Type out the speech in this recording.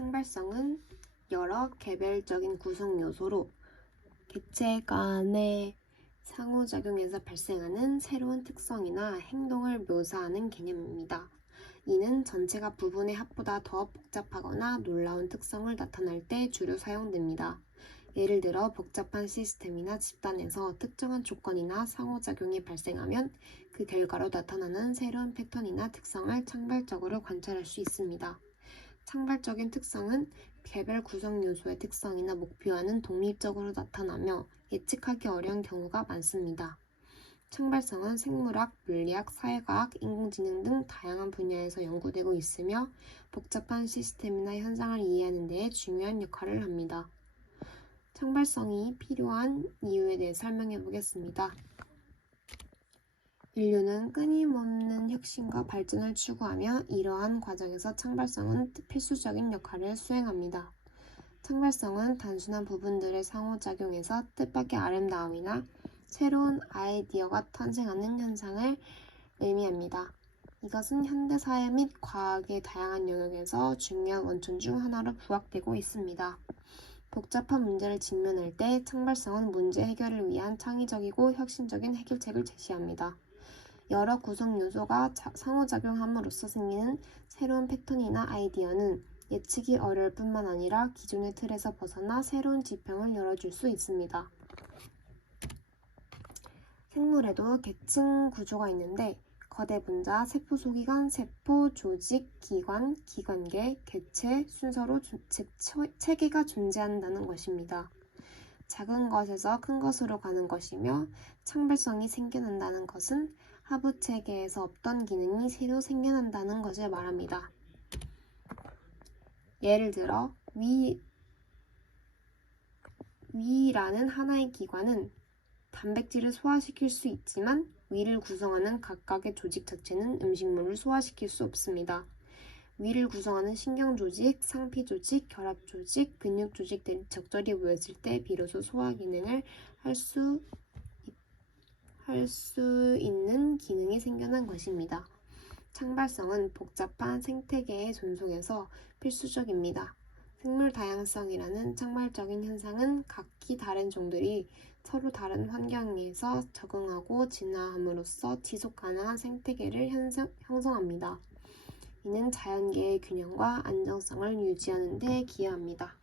창발성은 여러 개별적인 구성 요소로 개체 간의 상호작용에서 발생하는 새로운 특성이나 행동을 묘사하는 개념입니다. 이는 전체가 부분의 합보다 더 복잡하거나 놀라운 특성을 나타낼 때 주로 사용됩니다. 예를 들어 복잡한 시스템이나 집단에서 특정한 조건이나 상호작용이 발생하면 그 결과로 나타나는 새로운 패턴이나 특성을 창발적으로 관찰할 수 있습니다. 창발적인 특성은 개별 구성 요소의 특성이나 목표와는 독립적으로 나타나며 예측하기 어려운 경우가 많습니다. 창발성은 생물학, 물리학, 사회과학, 인공지능 등 다양한 분야에서 연구되고 있으며 복잡한 시스템이나 현상을 이해하는 데 중요한 역할을 합니다. 창발성이 필요한 이유에 대해 설명해 보겠습니다. 인류는 끊임없는 혁신과 발전을 추구하며 이러한 과정에서 창발성은 필수적인 역할을 수행합니다. 창발성은 단순한 부분들의 상호작용에서 뜻밖의 아름다움이나 새로운 아이디어가 탄생하는 현상을 의미합니다. 이것은 현대사회 및 과학의 다양한 영역에서 중요한 원천 중 하나로 부각되고 있습니다. 복잡한 문제를 직면할 때 창발성은 문제 해결을 위한 창의적이고 혁신적인 해결책을 제시합니다. 여러 구성 요소가 자- 상호작용함으로써 생기는 새로운 패턴이나 아이디어는 예측이 어려울 뿐만 아니라 기존의 틀에서 벗어나 새로운 지평을 열어줄 수 있습니다. 생물에도 계층 구조가 있는데 거대 분자, 세포 소기관, 세포, 조직, 기관, 기관계, 개체 순서로 주- 즉 처- 체계가 존재한다는 것입니다. 작은 것에서 큰 것으로 가는 것이며 창발성이 생겨난다는 것은 하부 체계에서 없던 기능이 새로 생겨난다는 것을 말합니다. 예를 들어 위 위라는 하나의 기관은 단백질을 소화시킬 수 있지만 위를 구성하는 각각의 조직 자체는 음식물을 소화시킬 수 없습니다. 위를 구성하는 신경 조직, 상피 조직, 결합 조직, 근육 조직들이 적절히 모였을 때 비로소 소화 기능을 할 수 할 수 있는 기능이 생겨난 것입니다. 창발성은 복잡한 생태계의 존속에서 필수적입니다. 생물 다양성이라는 창발적인 현상은 각기 다른 종들이 서로 다른 환경에서 적응하고 진화함으로써 지속 가능한 생태계를 형성, 형성합니다. 이는 자연계의 균형과 안정성을 유지하는 데 기여합니다.